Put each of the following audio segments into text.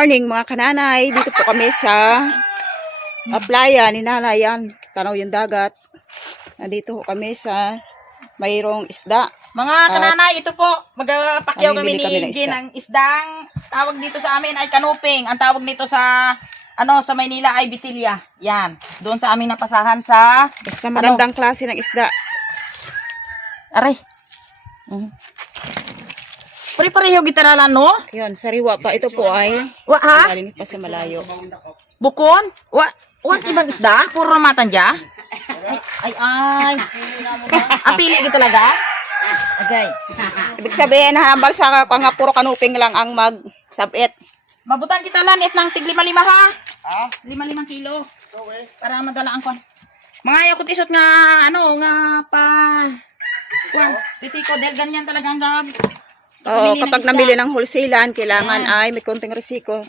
morning mga kananay. Dito po kami sa playa ni Nanay. Yan, tanaw yung dagat. Nandito po kami sa mayroong isda. Mga kananay, ito po, magpakyaw kami mamimili kami ni ng Jean ng isdang tawag dito sa amin ay kanuping. Ang tawag nito sa sa Maynila ay bitilya. Yan. Doon sa aming napasahan sa Basta magandang klase ng isda. Aray. Pare-pareho gitaralan, no? Yun, sariwa pa. Ito po ay Wa ha? galing pa sa malayo. Bukon? Wa ibang isda? Puro ramatan dya? Ay. Ang pili ko talaga? Okay. Ibig sabihin, hambal sa nga puro kanuping lang ang magsabit. Mabutan kita lan it ng tig 5-5 ha? 5 kilo. Para magalaan ko. Mga yakot isot nga nga pa kuan, risiko dahil ganyan talaga ang gab. Oo, kapag namili ng wholesalan, kailangan ay may konting risiko.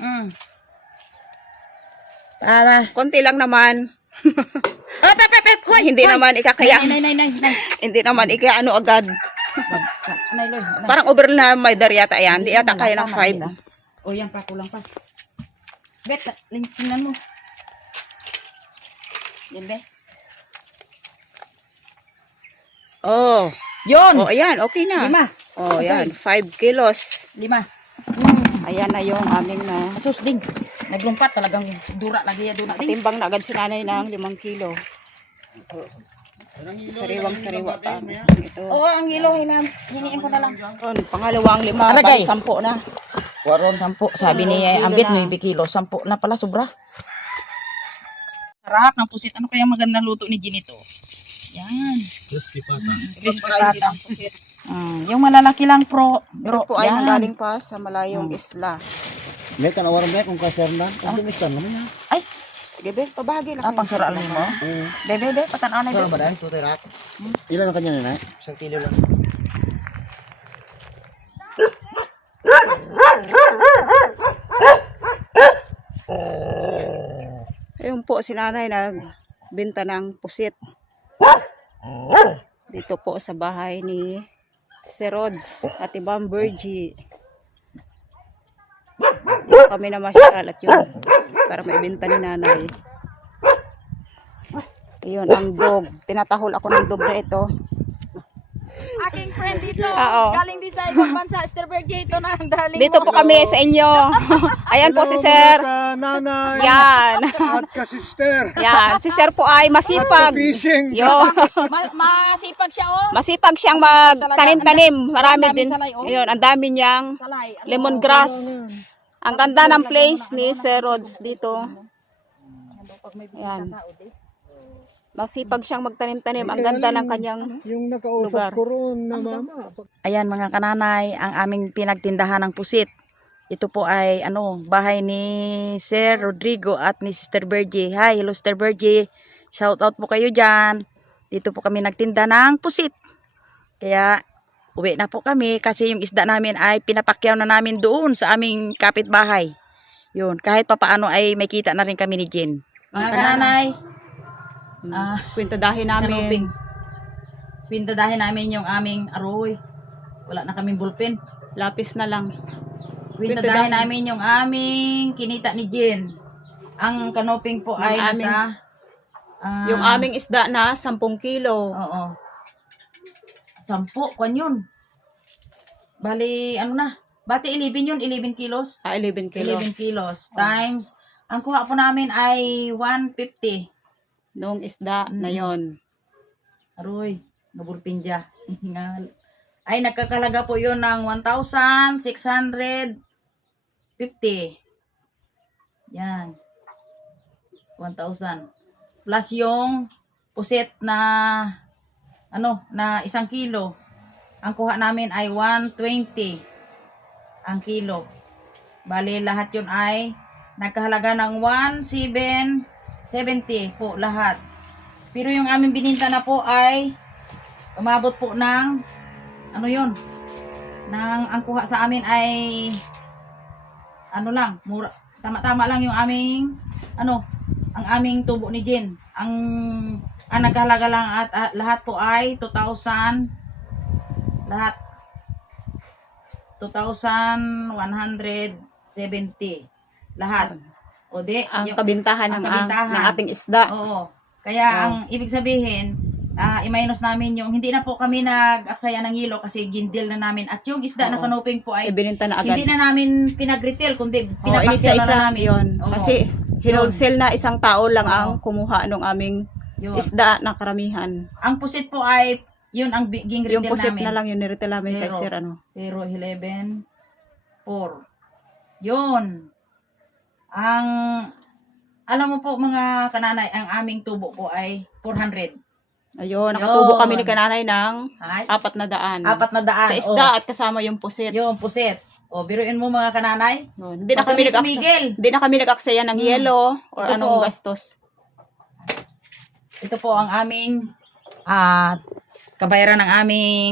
Para konti lang naman. Hoy, Hindi naman ikakaya. Nay. Hindi naman ikaya agad. Nay, Loy. Parang over na may daryata yan. Di yata kaya ng 5. O yan pa, kulang pa. Bet, tingnan mo. Yan be. Oh. Yun. Oh, ayan. Okay na. 5. Oh, ayan. 5 kilos. 5. Ayan na yung aming na. Asus ding. Naglumpat talagang dura lagi ya duna ding. Timbang na agad si nanay ng 5 kilo. Sariwang-sariwa pa ang isdang ito. Oo, ang ilo hiniin ko na lang. Oh, pangalawang 5. Alagay. 10 na. 10. Sabi ni Ambit 9 kilo. 10 na pala sobra. Sarap ng pusit. Ano kaya magandang luto ni Ginito? Yan. Crispy pata. Crispy pata. Yung malalaki lang Ito po ay nanggaling pa sa malayong isla. May tanawaran ba kung kasernan? Ang dumistan naman yan. Ay, sige be, pabahagi lang. pang saraan mo. Bebe, patan na Saan be. ba dahil? Tutoy rak. Ilan ang kanya nila? 1 kilo lang. Ayun po si nanay nagbenta ng pusit. Dito po sa bahay ni Sir Rods at Ibang Bergie. Kami na masyal at yun para maibenta ni nanay. Ayun ang dog. Tinatahol ako ng dog na ito. Aking friend dito. Oo. Galing din sa ibang bansa. Esther Berge ito na ang darling Dito po kami sa inyo. Ayan po si Sir. Nanay Yan. at kasister. Yan. Si Sir po ay masipag. Fishing. Yun. Masipag siya Masipag siyang magtanim-tanim. Marami Ang dami din. salay, oh. Ayun, ang dami niyang salay. lemongrass. Ang ganda ng place ni Sir Rods dito. Ayan. Masipag siyang magtanim-tanim. Ang ganda ng kanyang Yung lugar. nakausap ko roon na mama. Ayan mga kananay, ang aming pinagtindahan ng pusit. Ito po ay bahay ni Sir Rodrigo at ni Sister Bergie. Hi, hello Sister Bergie. Shout out po kayo dyan. Dito po kami nagtinda ng pusit. Kaya uwi na po kami kasi yung isda namin ay pinapakyaw na namin doon sa aming kapitbahay. Yun, kahit papaano ay may kita na rin kami ni Jen. Mga kananay, kwintadahin namin. pintadahin namin yung aming aroy. Wala na kaming bulpen. Lapis na lang. Pintadahin namin yung aming kinita ni Jen. Ang kanoping po ay nasa Yung aming isda na 10 kilo. oo. 10 kwan yun. Bali bati 11 yun, 11 kilos. 11 kilos. 11 kilos times ang kuha po namin ay 150. Noong isda na yon. Aroy, nabulpin dya. Ay, nagkakalaga po yun ng 1,650. Yan. 1,000. Plus yung puset na na 1 kilo. Ang kuha namin ay 120 ang kilo. Bali, lahat yun ay nagkahalaga ng 1,770 po lahat. Pero yung aming bininta na po ay umabot po ng yun. Ang kuha sa amin ay lang, mura. Tama-tama lang yung aming ang aming tubo ni Jen. Ang nagkahalaga lang at lahat po ay 2,000 lahat 2,170. lahat. O di, Ang yung- kabintahan ang ng, kabintahan. ng ating isda. Oo. Kaya Wow. ang ibig sabihin, i-minus namin yung hindi na po kami nag-aksaya ng yelo kasi gindil na namin at yung isda na Oo. kanuping po ay Ibininta na agad. hindi na namin pinag-retail kundi Oo, pinapakyaw isa-isa na namin. yun. Oo. Kasi wholesale na isang tao lang Oo. ang kumuha ng aming Yun. isda na karamihan. Ang pusit po ay yun ang biging Yung retail pusit namin. na lang yung niretail namin kay Zero. Sir ano. 011 4. Yun. Ang alam mo po mga kananay, ang aming tubo po ay 400. Ayun, nakatubo Yun. kami ni Kananay ng Ay, 400. 400. Sa isda at kasama yung pusit. Yung pusit. O, biruin mo mga kananay. Yun. Hindi na Baka kami may nag-aksaya. tumigil. Hindi na kami nag-aksaya ng yelo or Ito anong po. gastos. Ito po ang aming kabayaran ng aming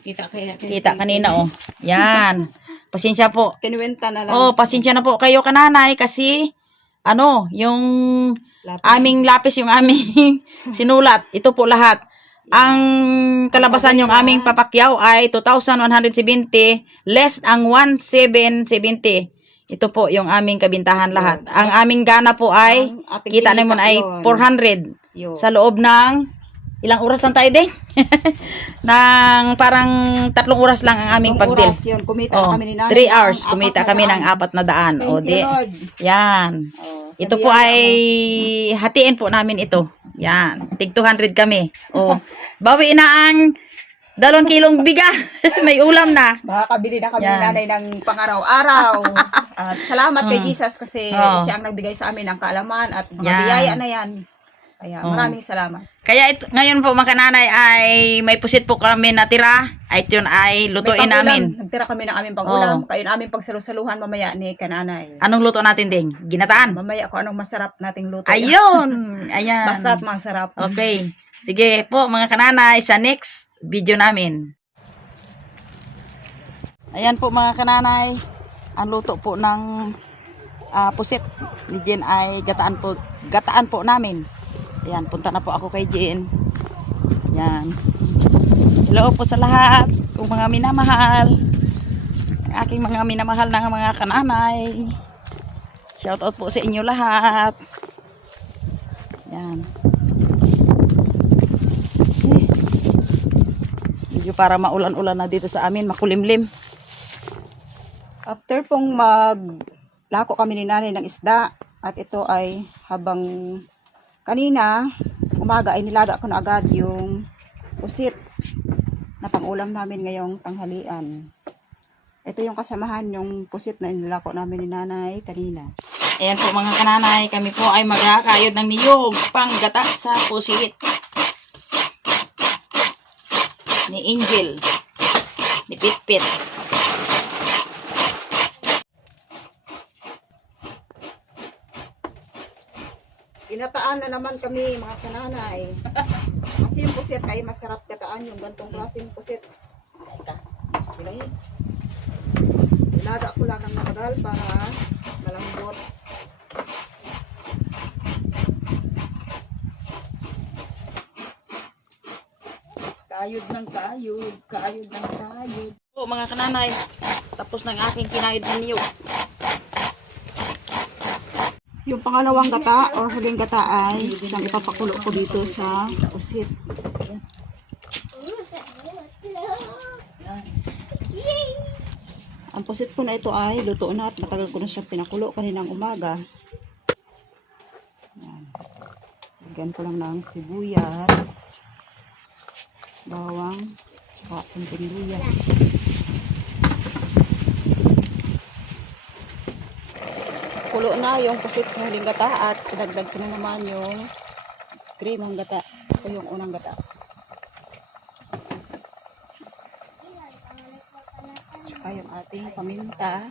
kita kanina oh. Yan. Pasensya po. Kinuwenta na lang. Oh, pasensya na po kayo kananay kasi yung Lapis. aming lapis, yung aming sinulat. Ito po lahat. Ang kalabasan yung aming papakyaw ay 2,170 less ang 1,770. Ito po yung aming kabintahan lahat. Ang aming gana po ay Ang ating kita naman ay yun. 400 Yun. sa loob ng ilang oras lang tayo din? Ng parang 3 oras lang ang aming Tatlong pagdil. oras yun. Kumita Oh, na kami ni Nanay 3 hours. ng Kumita 400. kami ng 400. Thank O you, di. Lord. Yan. Oh, Ito sabihan po ay mo. hatiin po namin ito. Yan. Tig 200 kami. O. Bawi na ang 2 kilong bigas. May ulam na. Makakabili na kami Yan. ni Nanay ng pang-araw-araw. At salamat kay Jesus kasi Oo. siya ang nagbigay sa amin ng kaalaman at mga Yan. biyaya na yan. Kaya Oo. maraming salamat. Kaya ito, ngayon po mga kananay ay may pusit po kami natira. Ay yun ay lutuin May pang-ulam. namin. Nagtira kami ng aming pang-ulam. Kayo na aming pagsalusaluhan mamaya ni Kananay. Anong luto natin ding? Ginataan. Mamaya kung anong masarap nating luto. Ayun. Ayan. Basta't masarap. Okay. Sige po mga kananay sa next video namin. Ayan po mga kananay. Ang luto po ng pusit ni Jen ay gataan po namin. Ayan, punta na po ako kay Jen. Ayan. Hello po sa lahat. Kung mga minamahal. Ang aking mga minamahal na mga kananay. Shout out po sa inyo lahat. Ayan. Medyo para maulan-ulan na dito sa amin, makulimlim. After pong maglako kami ni Nanay ng isda at ito ay habang kanina umaga ay nilaga ko na agad yung pusit na pang-ulam namin ngayong tanghalian. Ito yung kasamahan yung pusit na inilako namin ni Nanay kanina. Ayan po mga kananay, kami po ay magkakayod ng niyog panggata sa pusit ni Angel, ni Pitpit. Ginataan na naman kami mga kananay. Kasi yung pusit ay masarap gataan yung gantong klaseng pusit. Nilaga ko lang ng matagal para malambot. Kayod ng kayod, kayod ng kayod. Po mga kananay, tapos ng aking kinayod ng niyog. Yung pangalawang gata or huling gata ay isang ipapakulo ko dito sa pusit. Ang pusit po na ito ay luto na at matagal ko na siya pinakulo kaninang umaga. Yan. Lagyan ko lang ng sibuyas, bawang, tsaka kunting luya. Kulo na yung pusit sa huling gata at pinagdag ko na naman yung cream ng gata o yung unang gata. Tsaka yung ating paminta.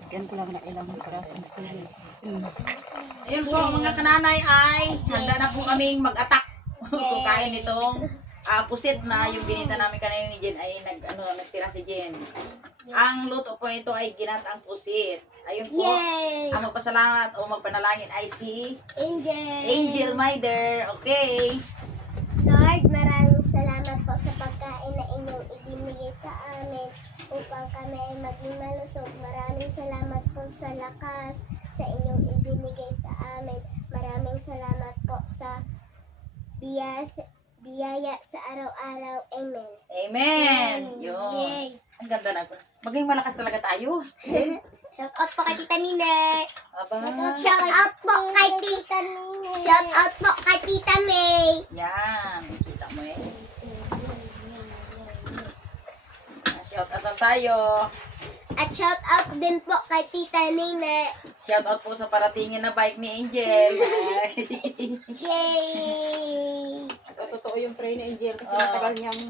Lagyan ko lang na ilang parasong sili. Ayun po mga kananay ay handa na po kaming mag-attack. Kukain itong pusit na yung binita namin kanina ni Jen ay nagtira si Jen. Ang luto po nito ay ginataang pusit. Ayun po. Yay! Ang magpasalamat o magpanalangin ay si Angel! Angel Maider. Okay. Lord, maraming salamat po sa pagkain na inyong ibinigay sa amin upang kami ay maging malusog Maraming salamat po sa lakas sa inyong ibinigay sa amin. Maraming salamat po sa biyaya sa araw-araw. Amen. Amen! Yun. Yay! Ang ganda na. Maging malakas talaga tayo. Shout out po kay Tita Nina. Aba. Shout out po kay Tita Nina. Shout out po kay Tita May. Yan. Kita mo eh. Shout out lang tayo. At shout out din po kay Tita Nina. Shout out po sa paratingin na bike ni Angel. Yay! Totoo yung pray ni Angel kasi Oo. matagal niyang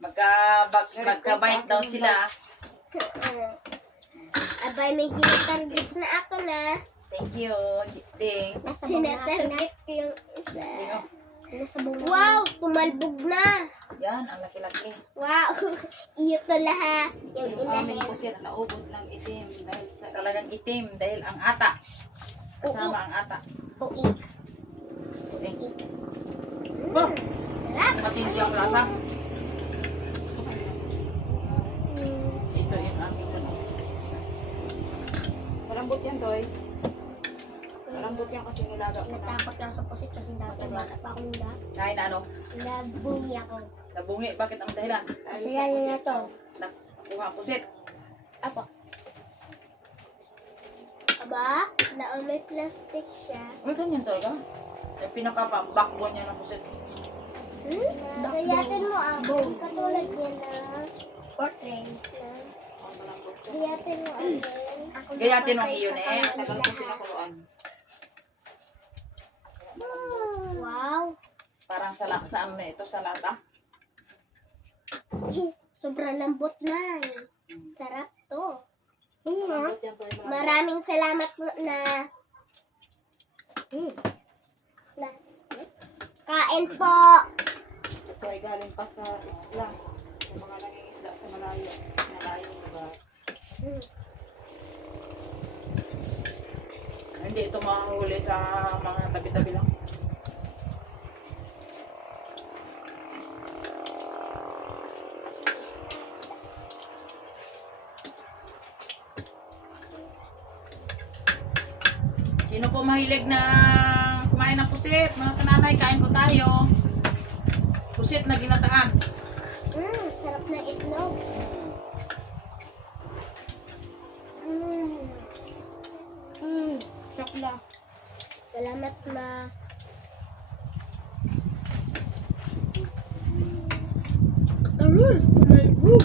Magka-bike down sila. Abay, may ginatarget na ako na. Thank you. Ding. Nasa ginatarget ko yung isa. Dino. Wow! Tumalbog na! Yan, ang laki-laki. Wow! Iyo to lahat. Yung Yung aming inahin. pusit naubod ng itim dahil sa Talagang itim dahil ang ata. Kasama ang ata. Uik. Okay. Sarap! Matindi ang lasa. Ito yung aming ano. malambot yan, Toy. Malambot yan kasi nilaga ko na. Natakot lang sa pusit kasi dati bata pa akong nila. Kain na ano? Nabungi ako. Nabungi. Bakit ang dahilan? Dahil Kaya sa na pusit. to. Nakuha ang pusit. Apo. Aba, na may plastic siya. Uy, ganyan talaga. Yung pinaka-backbone niya ng pusit. Gayatin mo ako. Katulad niya na portrait. Ang malambot siya. Gayatin mo ako. Gayatin mo iyon eh. Tagal ko pinakuluan. Wow. Parang sa ano na ito, sa lata. Sobrang lambot na. Sarap to. Malambot yan, Toy. Malambot. Maraming salamat po na plastic. Kain po. Ito ay galing pa sa isla. Sa mga naging isla sa malayo. Malayong lugar. Hindi ito mahuli sa mga tabi-tabi lang. Sino po mahilig na kumain ng pusit? Mga kananay, kain po tayo. Pusit na ginataan. Sarap ng itlog. Sakla. Salamat na. Aroy, malbog.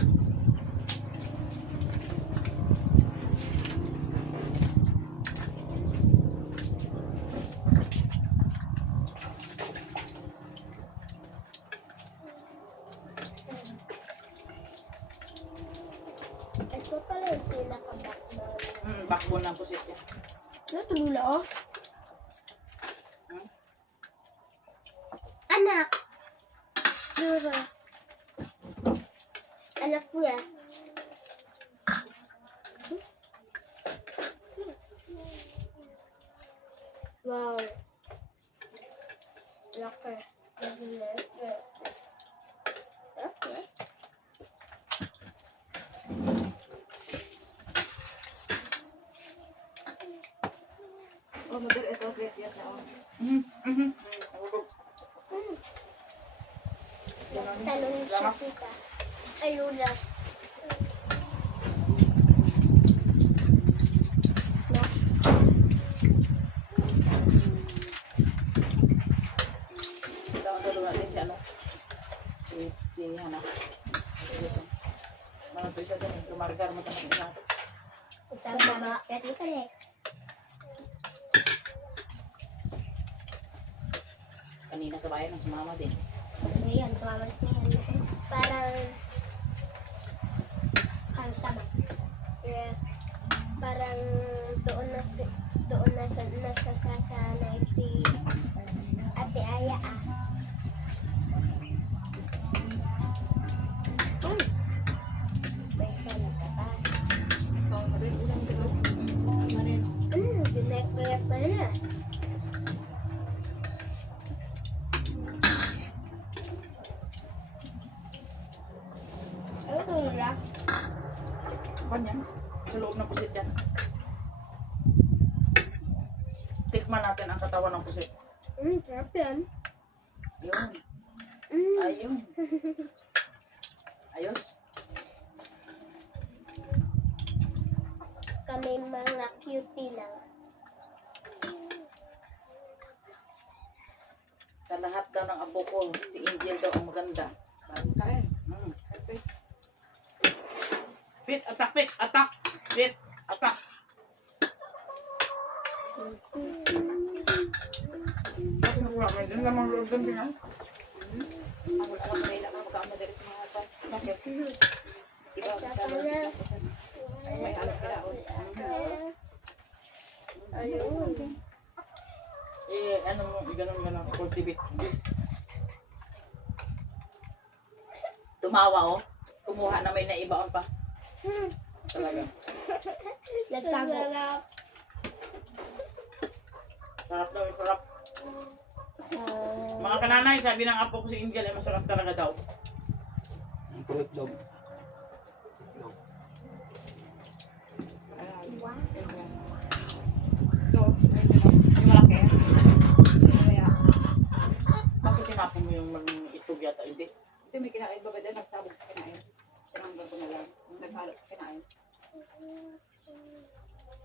Ito pala yung pinaka-backbone. Backbone ng pusit yan. Natulula oh. Hmm? Anak. Duro. Anak niya. Wow. Laki. Laki. Okay. Oh, mother, ito. Great yan na. Talon siya tita. Ay, lula. Ito ang tulungan din si ano. Si Hana. Mga to isa din. Lumargar mo tanong isa. Isang baba. Kaya tita Lex. Kanina sa bayan ng sumama din. Ngayon, sumamang niya. Parang sama. Yeah. Parang doon nasasanay si Ate Aya ah. May salad ka pa. Oh, mother, ulang dito. Binek-binek pa na. Ano ito nila? Sa loob ng pusit yan. Tikman natin ang katawan ng pusit. Sarap yan. Ayun. Ayun. Ayos. Kami mga cutie lang. Sa lahat daw ng abo ko, si Angel daw ang maganda. Kain. Pit, atak, pit, atak. Pit, atak. Diyan lamang loob doon din. Ako alam na ilang magkamadali sa mga ito. Bakit? Ikaw, Isa sa pa na. may halap ka daw. Ayun. Eh, ano mo, ganun, cultivate. Tumawa, oh. Kumuha na may naibaon pa. Talaga. Nagtago. Sarap daw, sarap. Mga kananay, sabi ng apo ko si Angel, ay masarap talaga daw. Ang tuwik daw. Ito, yung malaki. Kaya, Bakit tinapon mo yung itog yata? Hindi. ito may kinain ba ba din? Nagsabog sa kinain. Tinanggal ko na lang. Naghalo sa kinain.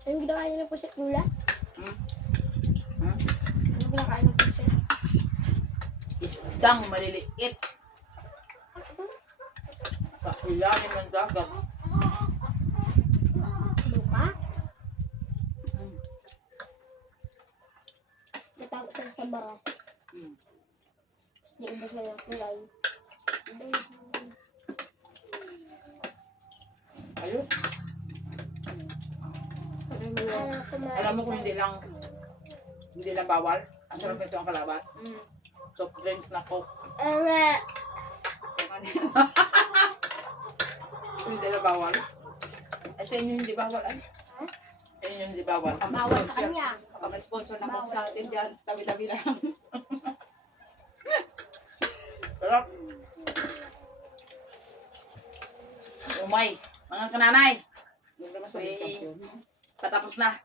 Anong ginawa niyo ng pusit lula? Hmm? Hmm? Anong kinakain ng pusit? Isdang maliliit. Sa ilalim ng dagat. Luka? Natago sila sa baras. Hmm. Tapos niubos na lang kulay. Ayun. Alam mo kung hindi lang bawal. Ang sarap nito ang kalaban. Soft drinks na coke. Nga. Kung hindi na bawal. Ay, sa inyo hindi bawal ay. Sa inyo hindi bawal. Bawal sa kanya. Baka may sponsor na ako sa atin dyan. Sa tabi-tabi lang. Sarap. Umay. Mga kananay. Patapos na.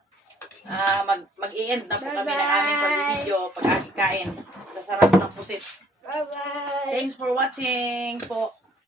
Mag-i-end na po kami ng aming pag-video pag-aking kain. Sa sarap ng pusit. Bye-bye. Thanks for watching po.